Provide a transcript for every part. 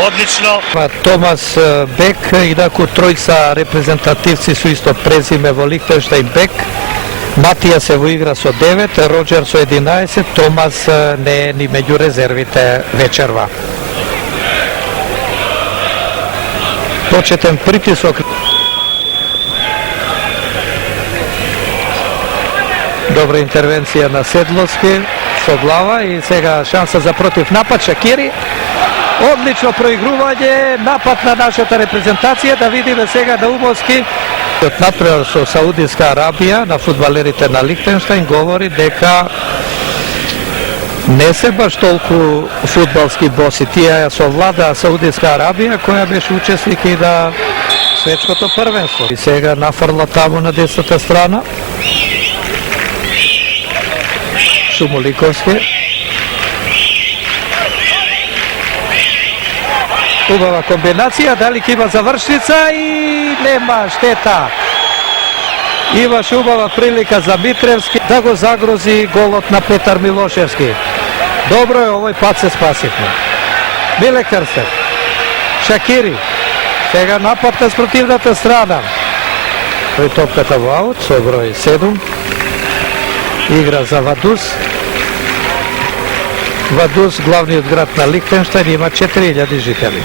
Одлично. Томас Бек, инаку тројца репрезентативци со исто презиме во Лихтенштајн Бек. Матија се во игра со 9, Роџер со 11, Томас не е ни меѓу резервите вечерва. Почетен притисок. Добра интервенција на Седловски со глава и сега шанса за против напад Шакири. Одлично проигрување, напад на нашата репрезентација, да видиме сега Наумовски. Надпревар со Саудиска Арабија на фудбалерите на Лихтенштајн говори дека не се баш толку фудбалски боси. Тие совладаа Саудиска Арабија, која беше учесник и на светското првенство. И сега нафрла таму на десната страна. Шумоликовски. Убава комбинација, дали ќе има завршница и нема, штета. Имаше убава прилика за Митревски да го загрози голот на Петар Милошевски. Добро е, овој пат се спасивме. Миле Крстев, Шакири, сега напад на спротивната страна. Тој топката во аут со број 7. Игра за Вадус. Вадус, главниот град на Лихтенштајн, има 4000 жители.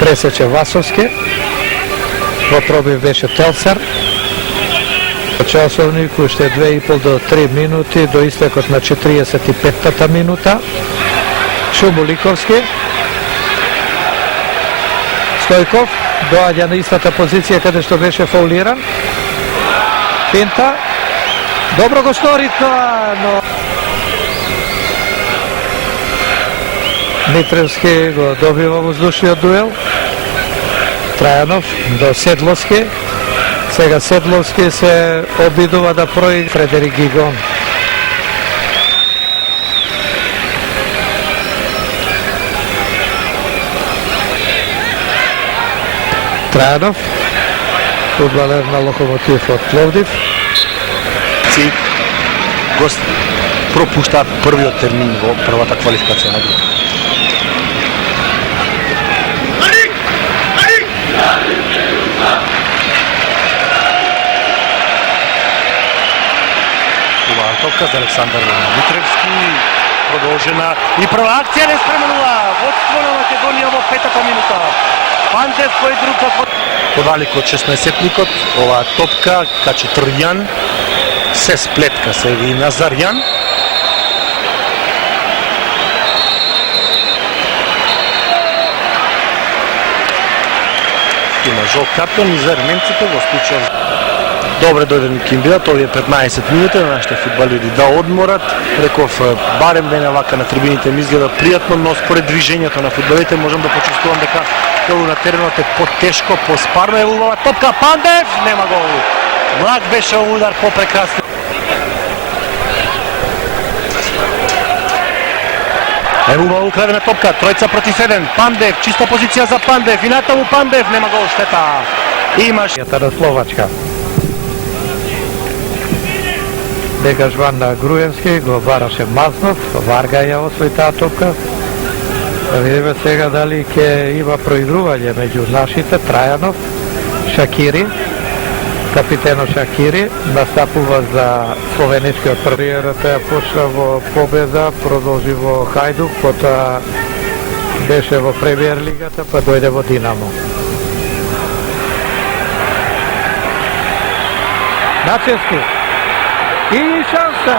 Пресече Васовски. Во пробив беше Телсер. Часовник уште 2,5 до 3 минути до истекот на 45-та минута. Шумоликовски. Стојков доаѓа на истата позиција каде што беше фаулиран. Финта. Добро го стори тоа, но Митревски го добива воздушниот дуел. Трајанов до Седловски. Сега Седловски се обидува да проигра Фредерик Гигон. Трајанов, фудбалер на Локомотив од Пловдив. Гост пропуштаат првиот термин во првата квалификација на група. Убава топка за Александар Митревски, продолжена и прва акција не спременува. Водство на Македонија во 5-та минута. Пандев кој друг подалеко од 16-никот, оваа топка Качетурјан се сплетка се и Назарјан. Има жол картон и за арменците во случај. Добре дојден кандидат, овие 15 минути на нашите фудбалери да одморат. Реков, барем деня вака на трибините ми изгледа пријатно, но според движењето на фудбалерите можам да почувствувам дека делу на теренот е потешко, поспарно е убава топка, Пандев, нема гол. Млак беше удар попрекрасен. Е убава украдена топка, тројца против 1, Пандев, чиста позиција за Пандев, и натаму Пандев, нема гол, штета. Имаш на Словачка. Дегажван на Груевски, го бараше Мазнов, Варга ја освои таа топка. Да видиме сега дали ќе има проигрување меѓу нашите. Трајанов, Шакири, капитено Шакири, настапува за словенискиот кариерата ја почна во победа, продолжи во Хајдук, потоа беше во премиер лигата, па дојде во Динамо. Начевски. И шанса,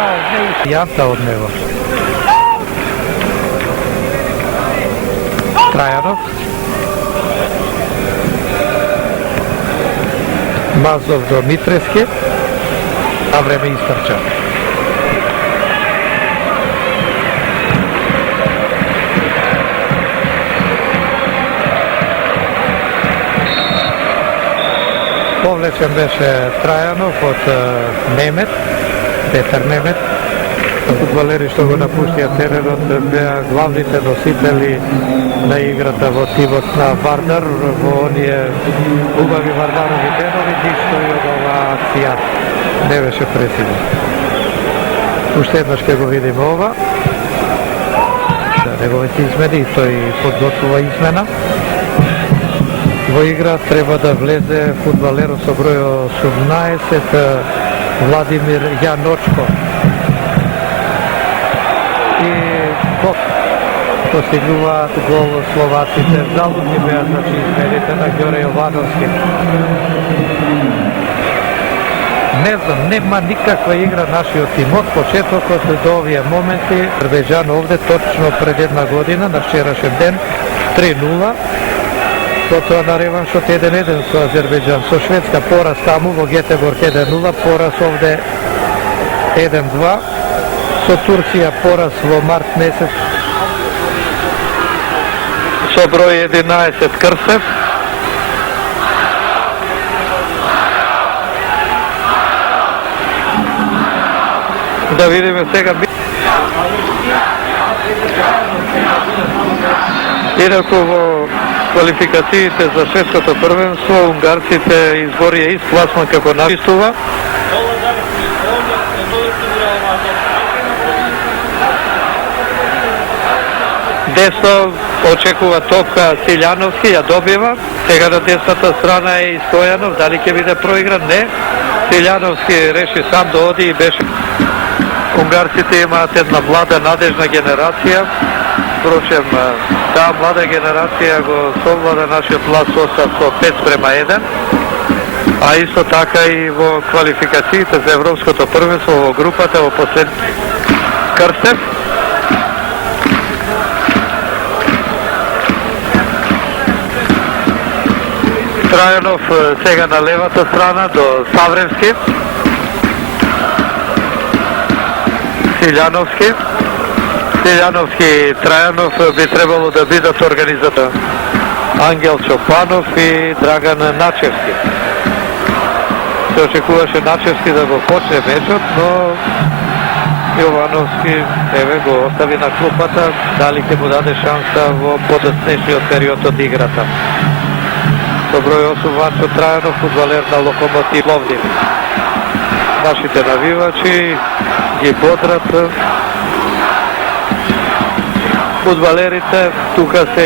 јанта од него. Трајанов. Мазнов до Митревски. А време истрча. Повлечен беше Трајанов од Немет, Петар Немет. Фудбалери што го напуштија теренот беа главните носители на играта во тимот на Вардар, во оние убави Вардарови денови, ништо и од оваа акција не беше пресилно. Уште еднаш ќе го видиме ова. Неговите измени и тој подготвува измена. Во игра треба да влезе фудбалерот со број 18 Владимир Јаночко. И постигнуваат гол словаците. Залудни беа измените на Ѓоре Јовановски. Не знам, нема никаква игра нашиот тим од почетокот до овие моменти. Азербејџан овде точно пред една година, на вчерашен ден, 3-0. Потоа на реваншот 1-1 со Азербејџан. Со Шведска пораз таму во Гетеборг 1-0, пораз овде 1-2. Со Турција пораз во март месец. Со број 11 Крсев. Да видиме сега. Инаку во квалификациите за светското првенство унгарците изборија ист пласман како напистува. Десно очекува топка Силјановски, ја добива. Сега на десната страна е Стојанов, дали ќе биде проигран? Не. Силјановски реши сам да оди и беше. Унгарците имаат една млада, надежна генерација. Впрочем, таа млада генерација го совлада нашиот млад состав со 5:1. А исто така и во квалификациите за Европското првенство во групата во послед Крстев. Трајанов сега на левата страна до Савревски. Силјановски и Трајанов би требало да бидат организатор. Ангел Чопанов и Драган Начевски. Се очекуваше Начевски да го почне мечот, но Јовановски го остави на клупата, дали ќе му даде шанса во подоцнешниот период од играта. Со број 8 Ванчо Трајанов, фудбалер на Локомотив Пловдив. Нашите навивачи ги бодрат фудбалерите, тука се